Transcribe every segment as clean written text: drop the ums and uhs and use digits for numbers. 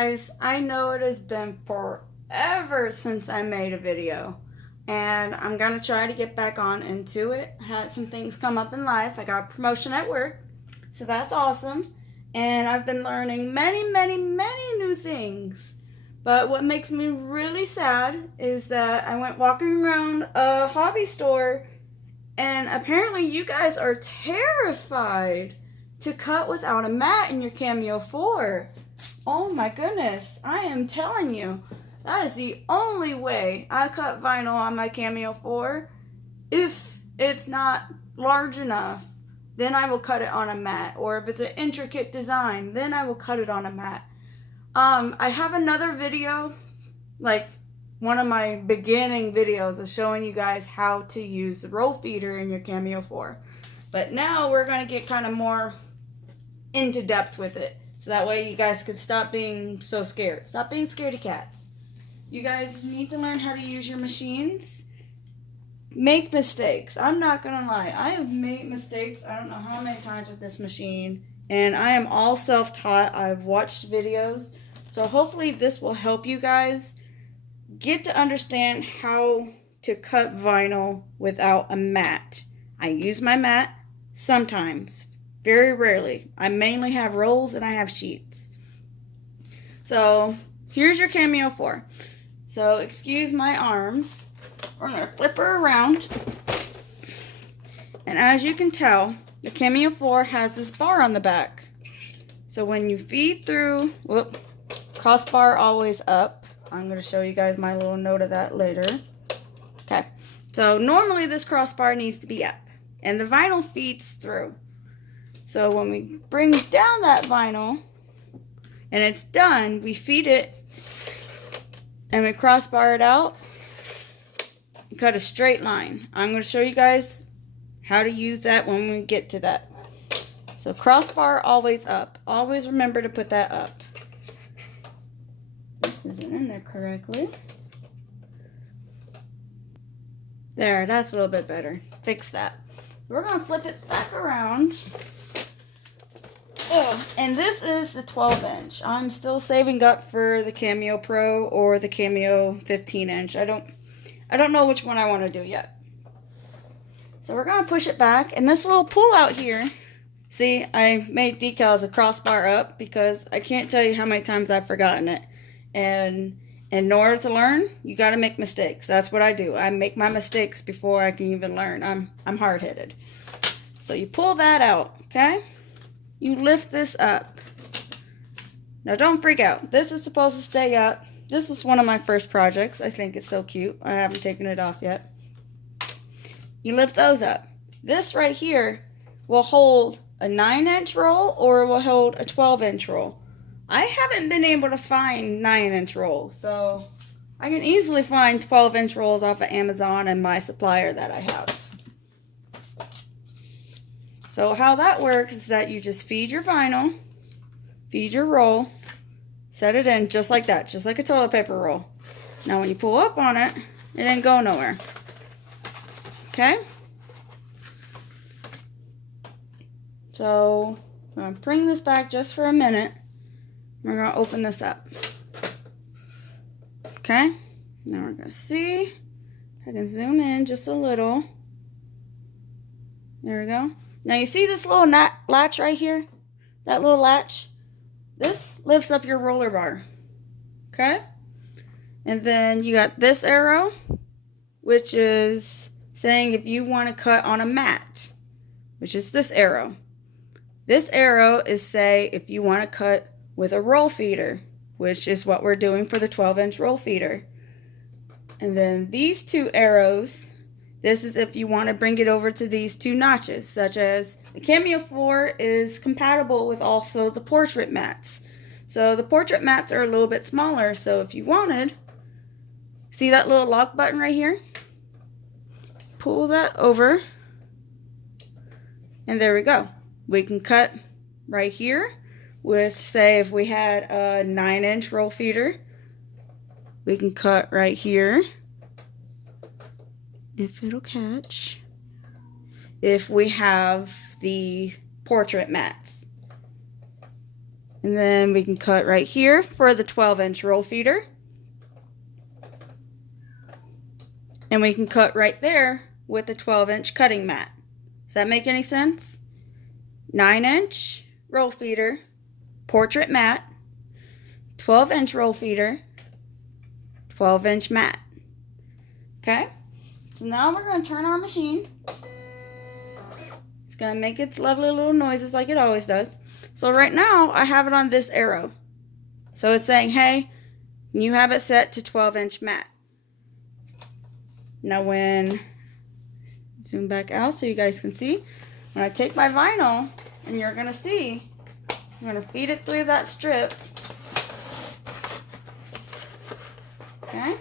guys, I know it has been forever since I made a video, and I'm gonna try to get back on into it. I had some things come up in life. I got a promotion at work, so that's awesome, and I've been learning many new things. But what makes me really sad is that I went walking around a hobby store, and apparently you guys are terrified to cut without a mat in your CAMEO4. Oh my goodness, I am telling you, that is the only way I cut vinyl on my CAMEO4. If it's not large enough, then I will cut it on a mat. Or if it's an intricate design, then I will cut it on a mat. I have another video, like one of my beginning videos of showing you guys how to use the roll feeder in your CAMEO4. But now we're going to get kind of more into depth with it. So that way you guys can stop being so scared. Stop being scaredy cats. You guys need to learn how to use your machines. Make mistakes. I'm not going to lie. I have made mistakes I don't know how many times with this machine. And I am all self-taught. I've watched videos. So hopefully this will help you guys get to understand how to cut vinyl without a mat. I use my mat sometimes. Very rarely. I mainly have rolls and I have sheets. So here's your CAMEO4. So excuse my arms. We're going to flip her around. And as you can tell, the CAMEO4 has this bar on the back. So when you feed through, crossbar always up. I'm going to show you guys my little note of that later. Okay. So normally this crossbar needs to be up. And the vinyl feeds through. So when we bring down that vinyl and it's done, we feed it and we crossbar it out and cut a straight line. I'm going to show you guys how to use that when we get to that. So crossbar always up. Always remember to put that up. This isn't in there correctly. There, that's a little bit better. Fix that. We're going to flip it back around. Oh, and this is the 12-inch. I'm still saving up for the Cameo Pro or the Cameo 15-inch. I don't know which one I want to do yet. So we're going to push it back. And this little pull out here, see, I made decals a crossbar up because I can't tell you how many times I've forgotten it. And in order to learn, you got to make mistakes. That's what I do. I make my mistakes before I can even learn. I'm hard-headed. So you pull that out, okay? You lift this up. Now don't freak out. This is supposed to stay up. This is one of my first projects. I think it's so cute. I haven't taken it off yet. You lift those up. This right here will hold a 9-inch roll or it will hold a 12-inch roll. I haven't been able to find 9-inch rolls, so I can easily find 12-inch rolls off of Amazon and my supplier that I have. So how that works is that you just feed your vinyl, feed your roll, set it in just like that, just like a toilet paper roll. Now when you pull up on it, it ain't go nowhere. Okay? So I'm going to bring this back just for a minute. We're going to open this up. Okay? Now we're going to see. I can zoom in just a little. There we go. Now you see this little latch right here? That little latch? This lifts up your roller bar. Okay? And then you got this arrow, which is saying if you want to cut on a mat, which is this arrow. This arrow is say if you want to cut with a roll feeder, which is what we're doing for the 12-inch roll feeder. And then these two arrows, this is if you want to bring it over to these two notches, such as the CAMEO4 is compatible with also the portrait mats. So the portrait mats are a little bit smaller, so if you wanted, see that little lock button right here? Pull that over, and there we go. We can cut right here with, say, if we had a 9-inch roll feeder, we can cut right here. If it'll catch. If we have the portrait mats. And then we can cut right here for the 12-inch roll feeder. And we can cut right there with the 12-inch cutting mat. Does that make any sense? 9-inch roll feeder, portrait mat, 12-inch roll feeder, 12-inch mat. Okay? So now we're going to turn our machine. It's going to make its lovely little noises like it always does. So right now, I have it on this arrow. So it's saying, hey, you have it set to 12-inch mat. Now zoom back out so you guys can see. When I take my vinyl, and you're going to see, I'm going to feed it through that strip. Okay?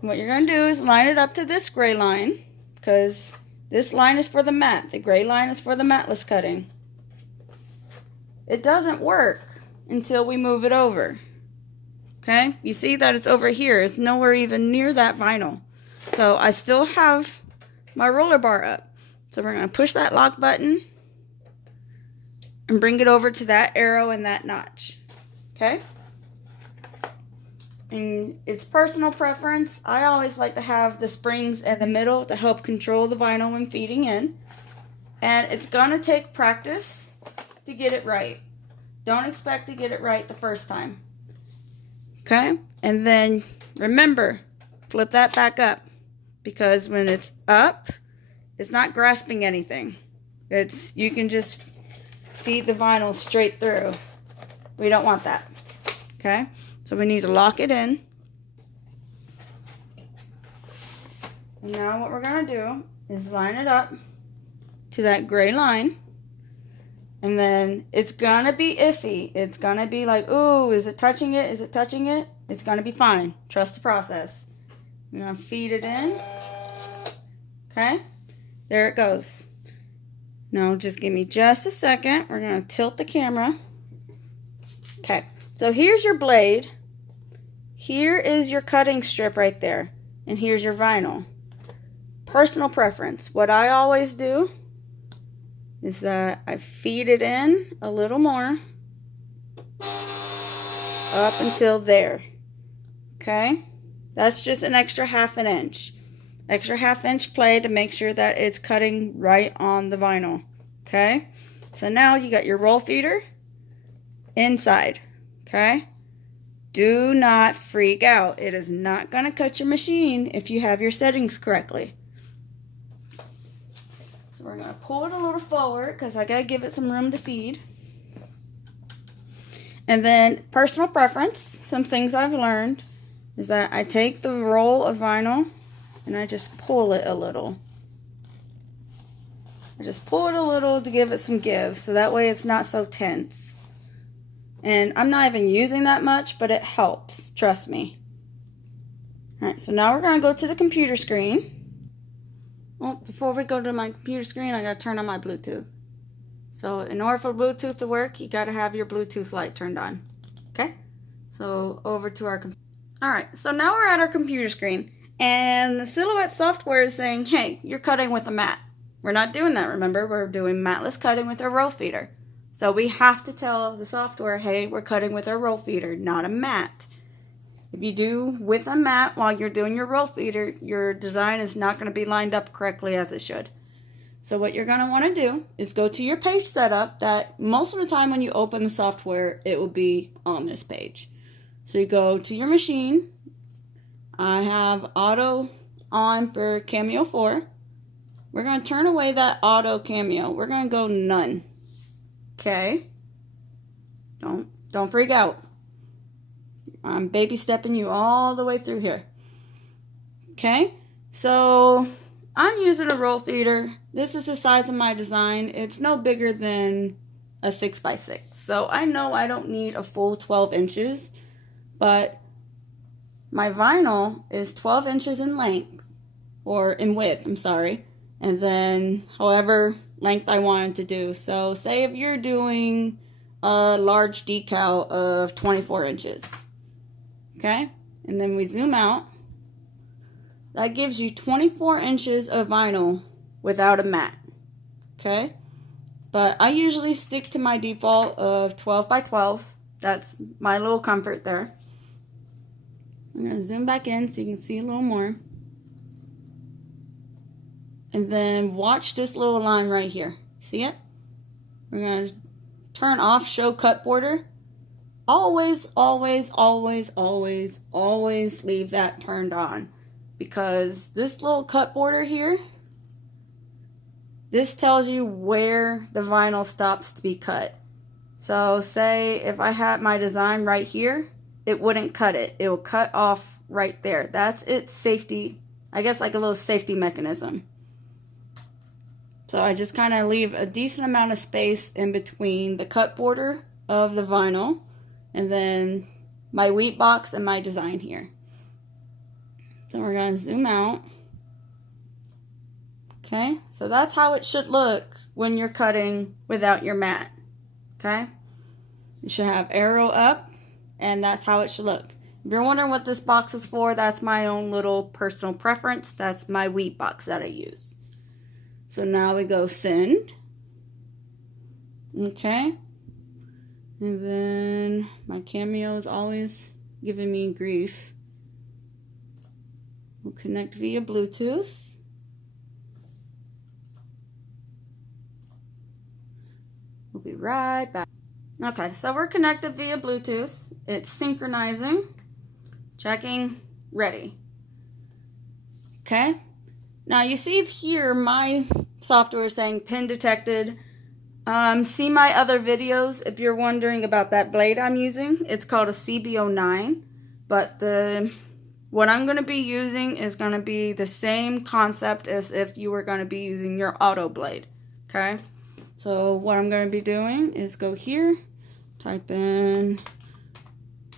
What you're going to do is line it up to this gray line, because this line is for the mat. The gray line is for the matless cutting. It doesn't work until we move it over. Okay? You see that it's over here. It's nowhere even near that vinyl. So I still have my roller bar up. So we're going to push that lock button and bring it over to that arrow and that notch. Okay? And it's personal preference. I always like to have the springs in the middle to help control the vinyl when feeding in. And it's going to take practice to get it right. Don't expect to get it right the first time. Okay? And then remember, flip that back up. Because when it's up, it's not grasping anything. You can just feed the vinyl straight through. We don't want that. Okay? So we need to lock it in. And now what we're going to do is line it up to that gray line. And then it's going to be iffy. It's going to be like, ooh, is it touching it? Is it touching it? It's going to be fine. Trust the process. I'm going to feed it in. Okay? There it goes. Now just give me just a second. We're going to tilt the camera. Okay. So here's your blade. Here is your cutting strip right there. And here's your vinyl. Personal preference. What I always do is that I feed it in a little more. Up until there. Okay? That's just an extra 1/2 inch. Extra 1/2 inch play to make sure that it's cutting right on the vinyl. Okay? So now you got your roll feeder inside. Okay? Do not freak out. It is not going to cut your machine if you have your settings correctly. So we're going to pull it a little forward because I got to give it some room to feed. And then personal preference, some things I've learned is that I take the roll of vinyl and I just pull it a little. I just pull it a little to give it some give, so that way it's not so tense. And I'm not even using that much, but it helps, trust me. Alright, so now we're going to go to the computer screen. Well, before we go to my computer screen, I got to turn on my Bluetooth. So in order for Bluetooth to work, you got to have your Bluetooth light turned on. Okay? So over to our computer. Alright, so now we're at our computer screen. And the Silhouette software is saying, hey, you're cutting with a mat. We're not doing that, remember? We're doing matless cutting with our roll feeder. So we have to tell the software, hey, we're cutting with our roll feeder, not a mat. If you do with a mat while you're doing your roll feeder, your design is not going to be lined up correctly as it should. So what you're going to want to do is go to your page setup that most of the time when you open the software, it will be on this page. So you go to your machine. I have auto on for Cameo4. We're going to turn away that auto Cameo. We're going to go none. Okay? Don't freak out. I'm baby stepping you all the way through here. Okay? So I'm using a roll feeder. This is the size of my design. It's no bigger than a 6x6. So I know I don't need a full 12 inches, but my vinyl is 12 inches in length, or in width, I'm sorry, and then however length I wanted to do. So say if you're doing a large decal of 24 inches, okay, and then we zoom out, that gives you 24 inches of vinyl without a mat, okay? But I usually stick to my default of 12 by 12. That's my little comfort there. I'm going to zoom back in so you can see a little more. And then watch this little line right here. See it? We're going to turn off show cut border. Always, always, always, always, always leave that turned on. Because this little cut border here, this tells you where the vinyl stops to be cut. So say if I had my design right here, it wouldn't cut it. It will cut off right there. That's its safety, I guess like a little safety mechanism. So I just kind of leave a decent amount of space in between the cut border of the vinyl and then my wheat box and my design here. So we're going to zoom out. Okay, so that's how it should look when you're cutting without your mat. Okay, you should have arrow up, and that's how it should look. If you're wondering what this box is for, that's my own little personal preference. That's my wheat box that I use. So now we go send. Okay, and then my Cameo is always giving me grief. We'll connect via Bluetooth. We'll be right back. Okay, so we're connected via Bluetooth. It's synchronizing, checking, ready. Okay, now you see here my software is saying pin detected. See my other videos if you're wondering about that blade I'm using. It's called a CBO9, but what I'm going to be using is going to be the same concept as if you were going to be using your auto blade. Okay, so what I'm going to be doing is go here, type in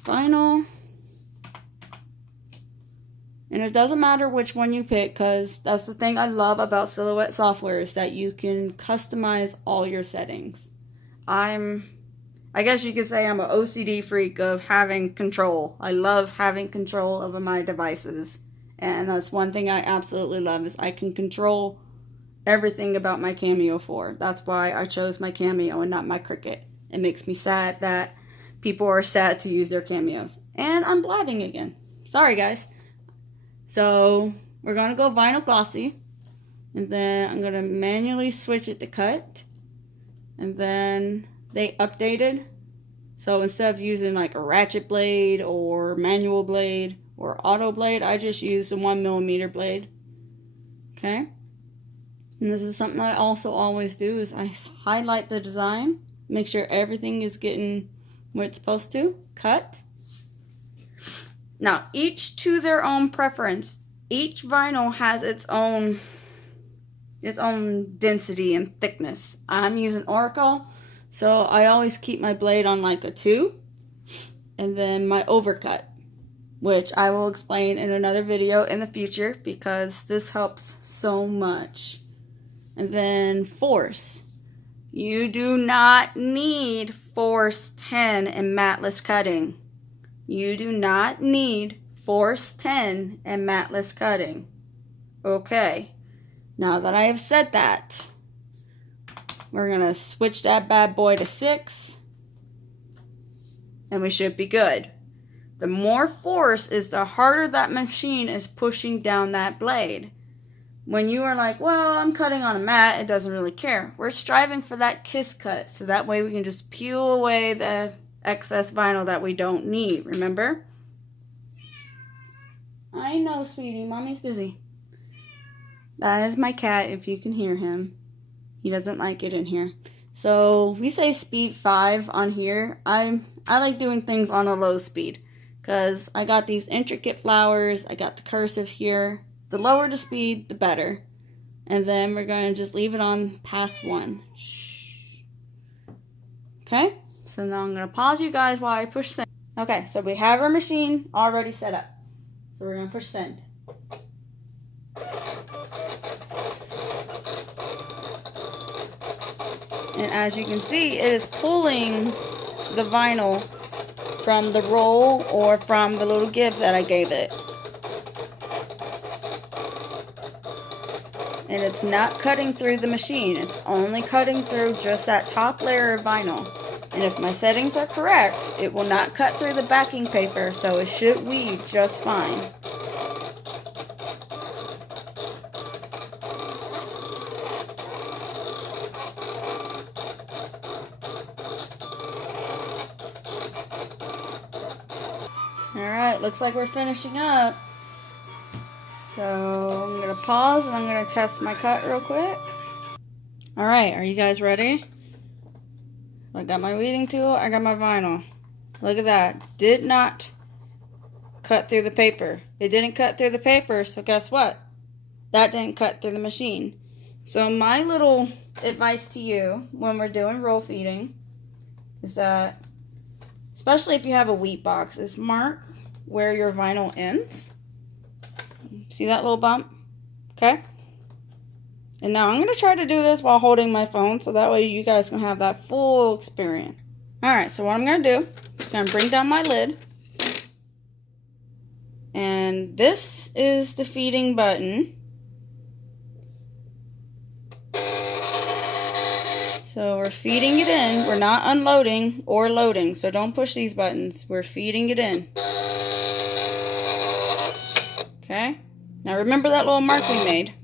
vinyl, and it doesn't matter which one you pick, because that's the thing I love about Silhouette software, is that you can customize all your settings. I guess you could say I'm an OCD freak of having control. I love having control over my devices. And that's one thing I absolutely love, is I can control everything about my CAMEO4. That's why I chose my Cameo and not my Cricut. It makes me sad that people are sad to use their Cameos. And I'm blabbing again. Sorry, guys. So we're going to go vinyl glossy. And then I'm going to manually switch it to cut. And then they updated, so instead of using like a ratchet blade or manual blade or auto blade, I just use a 1mm blade. Okay, and this is something I also always do, is I highlight the design, make sure everything is getting where it's supposed to, cut. Now each to their own preference. Each vinyl has its own density and thickness. I'm using Oracle, so I always keep my blade on like a 2, and then my overcut, which I will explain in another video in the future because this helps so much. And then force. You do not need force 10 in matless cutting. You do not need force 10 in matless cutting. Okay, now that I have said that, we're going to switch that bad boy to 6, and we should be good. The more force is, the harder that machine is pushing down that blade. When you are like, well, I'm cutting on a mat, it doesn't really care. We're striving for that kiss cut, so that way we can just peel away the excess vinyl that we don't need, remember? I know, sweetie, mommy's busy. That is my cat, if you can hear him. He doesn't like it in here. So we say speed 5 on here. I like doing things on a low speed, because I got these intricate flowers. I got the cursive here. The lower the speed, the better. And then we're going to just leave it on past 1. Shh. Okay, so now I'm going to pause you guys while I push send. Okay, so we have our machine already set up. So we're going to push send. And as you can see, it is pulling the vinyl from the roll or from the little give that I gave it. and it's not cutting through the machine. It's only cutting through just that top layer of vinyl. And if my settings are correct, it will not cut through the backing paper, so it should weave just fine. Alright, looks like we're finishing up. So I'm going to pause and I'm going to test my cut real quick. Alright, are you guys ready? So I got my weeding tool, I got my vinyl. Look at that. Did not cut through the paper. It didn't cut through the paper, so guess what? That didn't cut through the machine. So my little advice to you when we're doing roll feeding is that, especially if you have a wheat box, is mark where your vinyl ends. See that little bump? Okay. And now I'm going to try to do this while holding my phone, so that way you guys can have that full experience. Alright, so what I'm going to do is going to bring down my lid. And this is the feeding button. So we're feeding it in. We're not unloading or loading, so don't push these buttons. We're feeding it in. Okay? Now remember that little mark we made.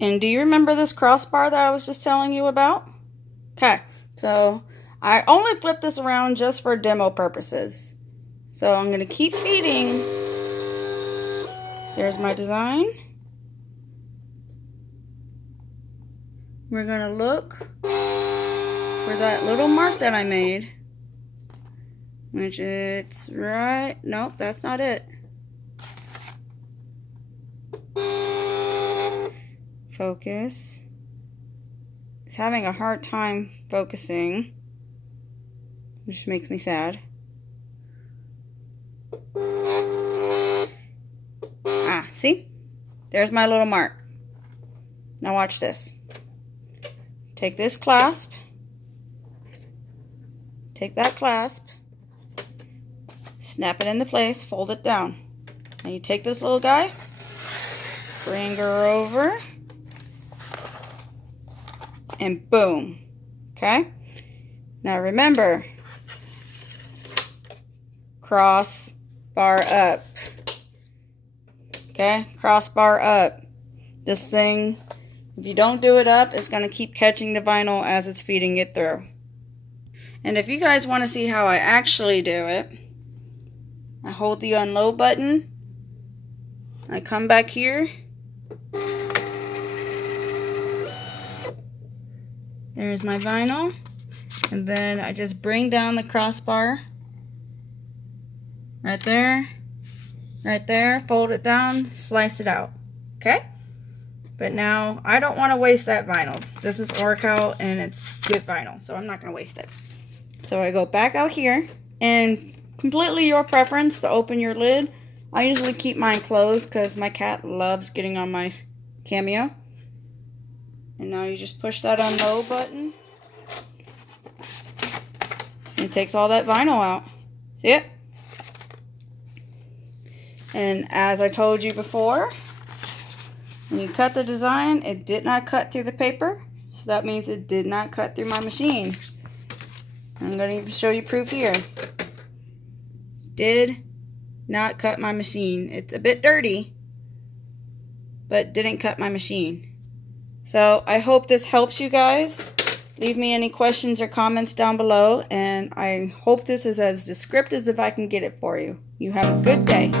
And do you remember this crossbar that I was just telling you about? Okay, so I only flipped this around just for demo purposes. So I'm going to keep feeding. There's my design. We're going to look for that little mark that I made. Which it's right. Nope, that's not it. Focus. It's having a hard time focusing, which makes me sad. Ah, see? There's my little mark. Now watch this. Take this clasp. Take that clasp. Snap it into place. Fold it down. Now you take this little guy. Bring her over. And boom. Okay? Now remember, cross bar up. Okay? Cross bar up. This thing, if you don't do it up, it's going to keep catching the vinyl as it's feeding it through. And if you guys want to see how I actually do it, I hold the unload button. I come back here. There's my vinyl, and then I just bring down the crossbar right there, fold it down, slice it out. Okay? But now I don't want to waste that vinyl. This is Orcal and it's good vinyl, so I'm not going to waste it. So I go back out here, and completely your preference to open your lid. I usually keep mine closed because my cat loves getting on my Cameo. And now you just push that unload button. And it takes all that vinyl out. See it? And as I told you before, when you cut the design, it did not cut through the paper. So that means it did not cut through my machine. I'm going to show you proof here. Did not cut my machine. It's a bit dirty, but didn't cut my machine. So I hope this helps you guys. Leave me any questions or comments down below, and I hope this is as descriptive as I can get it for you. You have a good day.